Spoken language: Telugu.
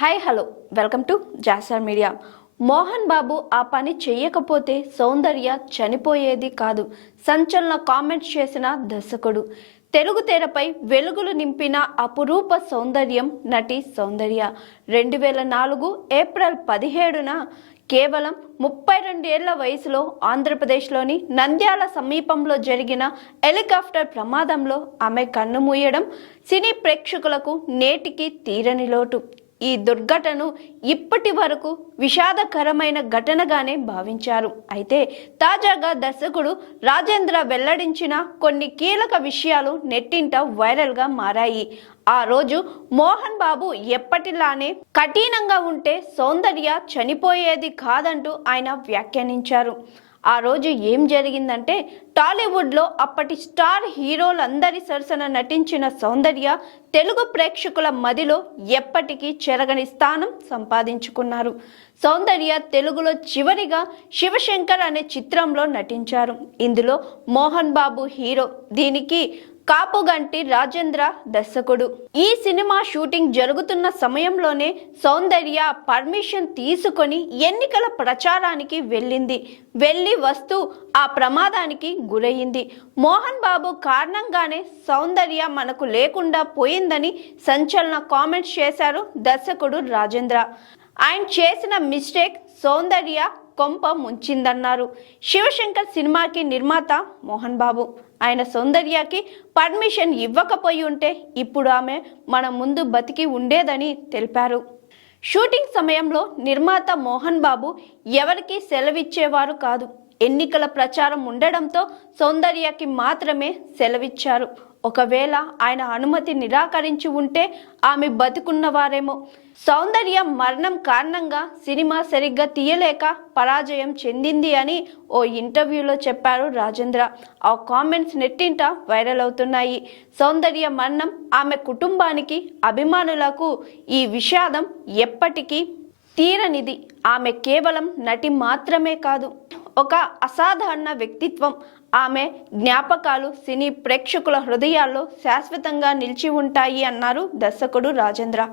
హాయ్ హలో వెల్కమ్ టు జాసర్ మీడియా మోహన్ బాబు ఆ పని చెయ్యకపోతే సౌందర్య చనిపోయేది కాదు. సంచలన కామెంట్స్ చేసిన దర్శకుడు. తెలుగు తెరపై వెలుగులు నింపిన అపురూప సౌందర్యం నటి సౌందర్య. రెండు వేల నాలుగు ఏప్రిల్ పదిహేడున కేవలం ముప్పై రెండేళ్ళ వయసులో ఆంధ్రప్రదేశ్లోని నంద్యాల సమీపంలో జరిగిన హెలికాప్టర్ ప్రమాదంలో ఆమె కన్నుమూయడం సినీ ప్రేక్షకులకు నేటికి తీరని లోటు. ఈ దుర్ఘటనను ఇప్పటి వరకు విషాదకరమైన ఘటనగానే భావించారు. అయితే తాజాగా దర్శకుడు రాజేంద్ర వెల్లడించిన కొన్ని కీలక విషయాలు నెట్టింట వైరల్గా మారాయి. ఆ రోజు మోహన్ బాబు ఎప్పటిలానే కఠినంగా ఉంటే సౌందర్య చనిపోయేది కాదంటూ ఆయన వ్యాఖ్యానించారు. ఆ రోజు ఏం జరిగిందంటే టాలీవుడ్లో అప్పటి స్టార్ హీరోలందరి సరసన నటించిన సౌందర్య తెలుగు ప్రేక్షకుల మదిలో ఎప్పటికీ చెరగని స్థానం సంపాదించుకున్నారు. సౌందర్య తెలుగులో చివరిగా శివశంకర్ అనే చిత్రంలో నటించారు. ఇందులో మోహన్ బాబు హీరో దీనికి కాపుగంటి రాజేంద్ర దర్శకుడు. ఈ సినిమా షూటింగ్ జరుగుతున్న సమయంలోనే సౌందర్య పర్మిషన్ తీసుకొని ఎన్నికల ప్రచారానికి వెళ్ళింది. వెళ్ళి వస్తూ ఆ ప్రమాదానికి గురయ్యింది మోహన్ బాబు కారణంగానే సౌందర్య మనకు లేకుండా పోయిందని సంచలన కామెంట్స్ చేశారు దర్శకుడు రాజేంద్ర. ఆయన చేసిన మిస్టేక్ సౌందర్య కొంప ముంచిందన్నారు. శివశంకర్ సినిమాకి నిర్మాత మోహన్ బాబు. ఆయన సౌందర్యకి పర్మిషన్ ఇవ్వకపోయి ఉంటే ఇప్పుడు ఆమె మన ముందు బతికి ఉండేదని తెలిపారు. షూటింగ్ సమయంలో నిర్మాత మోహన్ బాబు ఎవరికి సెలవిచ్చేవారు కాదు. ఎన్నికల ప్రచారం ఉండడంతో సౌందర్యకి మాత్రమే సెలవిచ్చారు. ఒకవేళ ఆయన అనుమతి నిరాకరించి ఉంటే ఆమె బతుకున్నవారేమో. సౌందర్య మరణం కారణంగా సినిమా సరిగ్గా తీయలేక పరాజయం చెందింది అని ఓ ఇంటర్వ్యూలో చెప్పారు రాజేంద్ర. ఆ కామెంట్స్ నెట్టింట వైరల్ అవుతున్నాయి. సౌందర్య మరణం ఆమె కుటుంబానికి అభిమానులకు ఈ విషాదం ఎప్పటికీ తీరనిది. ఆమె కేవలం నటి మాత్రమే కాదు. ఒక అసాధారణ వ్యక్తిత్వం. ఆమె జ్ఞాపకాలు సినీ ప్రేక్షకుల హృదయాల్లో శాశ్వతంగా నిలిచి ఉంటాయి అన్నారు దర్శకుడు రాజేంద్ర.